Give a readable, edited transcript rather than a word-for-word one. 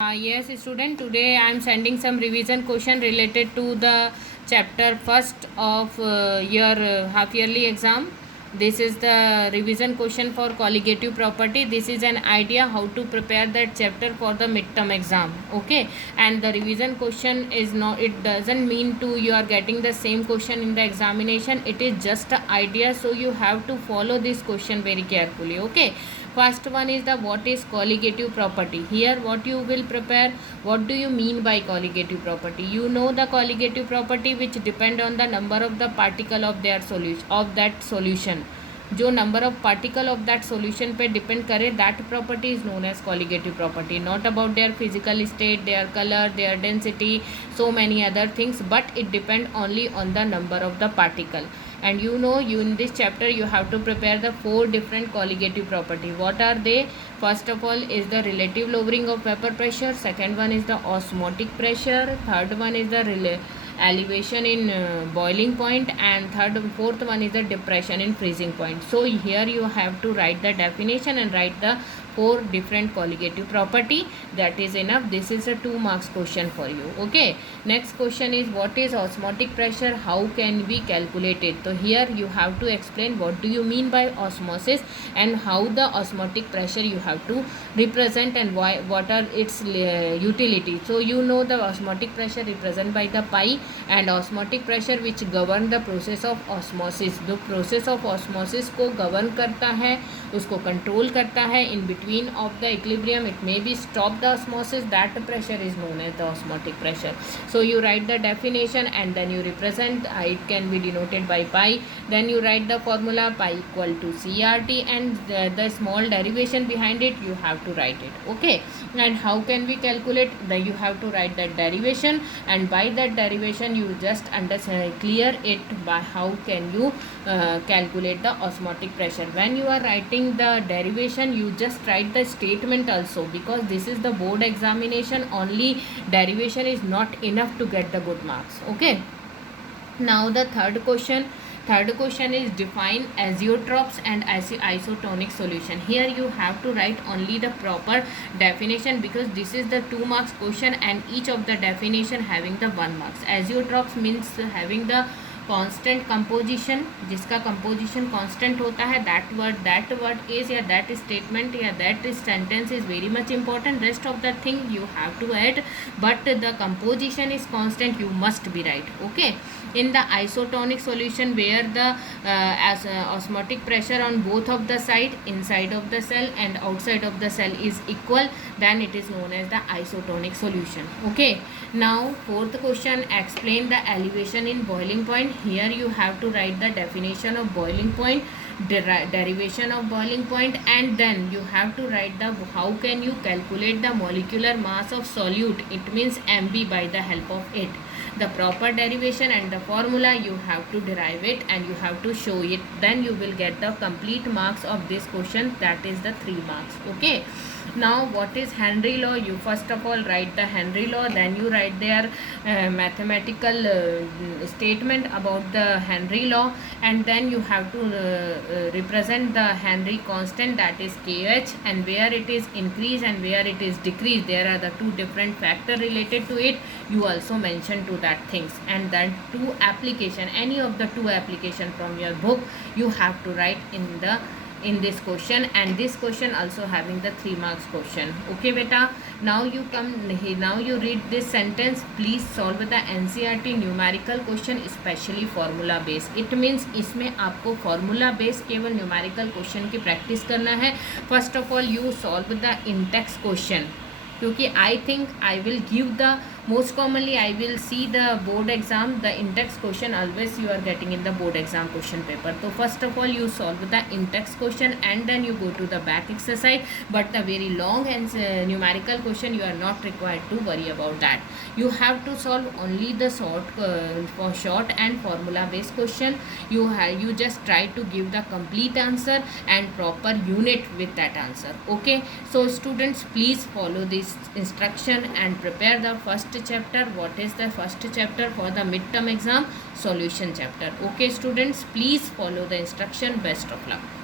Yes, student. Today I am sending some revision question related to the chapter first of your half yearly exam. This is the revision question for colligative property. This is an idea how to prepare that chapter for the midterm exam. Okay, and the revision question is not. It doesn't mean to you are getting the same question in the examination. It is just an idea, so you have to follow this question very carefully. Okay. First one is the what is colligative property. Here what you will prepare, what do you mean by colligative property? You know the colligative property which depend on the number of the particle of their solution of that solution. जो number of particle of that solution पे depend करे, that property is known as colligative property. Not about their physical state, their colour, their density, so many other things, but it depend only on the number of the particle. And you know, you in this chapter you have to prepare the 4 different colligative property. What are they? First of all is the relative lowering of vapor pressure. Second one is the osmotic pressure. Third one is the elevation in boiling point, and fourth one is the depression in freezing point. So here you have to write the definition and write the 4 different colligative property. That is enough. This is a 2 marks question for you. Okay, next question is what is osmotic pressure, how can we calculate it? So here you have to explain what do you mean by osmosis and how the osmotic pressure you have to represent and why, what are its utility. So you know the osmotic pressure represented by the pi, and osmotic pressure which govern the process of osmosis. जो process of osmosis को govern करता है, उसको control करता है, in between of the equilibrium it may be stop the osmosis, that pressure is known as the osmotic pressure. So you write the definition and then you represent, it can be denoted by pi, then you write the formula pi equal to CRT, and the small derivation behind it you have to write it. Okay, and how can we calculate? Then you have to write that derivation, and by that derivation you just clear it by how can you calculate the osmotic pressure. When you are writing the derivation you just write the statement also, because this is the board examination, only derivation is not enough to get the good marks. Okay, now the third question is define azeotrophs and isotonic solution. Here you have to write only the proper definition, because this is the 2 marks question and each of the definition having the 1 marks. Azeotrophs means having the constant composition, जिसका composition constant होता है, that word is या that statement या that sentence is very much important. Rest of the thing you have to add, but the composition is constant, you must be right. Okay, in the isotonic solution where the osmotic pressure on both of the side, inside of the cell and outside of the cell is equal, then it is known as the isotonic solution. Okay, now fourth question, explain the elevation in boiling point. Here you have to write the definition of boiling point, derivation of boiling point, and then you have to write the how can you calculate the molecular mass of solute, it means mb, by the help of it. The proper derivation and the formula you have to derive it and you have to show it, then you will get the complete marks of this question, that is the 3 marks. Okay, now what is Henry law? You first of all write the Henry law, then you write their mathematical statement about the Henry law, and then you have to represent the Henry constant, that is KH, and where it is increase and where it is decrease, there are the 2 different factor related to it, you also mention to that things. And then 2 application, any of the 2 application from your book you have to write in this question, and this question also having the 3 marks question. Okay beta, now you read this sentence, please solve the NCERT numerical question, especially formula based. It means इसमें आपको formula based केवल numerical question की practice करना है. First of all you solve the in-text question, क्योंकि I think I will give the most commonly I will see the board exam, the in-text question always you are getting in the board exam question paper. So first of all you solve the in-text question and then you go to the back exercise, but the very long and numerical question you are not required to worry about that. You have to solve only the short and formula based question. You just try to give the complete answer and proper unit with that answer. Okay, so students please follow this instruction and prepare the first chapter. What is the first chapter for the midterm exam? Solution chapter. Okay students, please follow the instruction. Best of luck.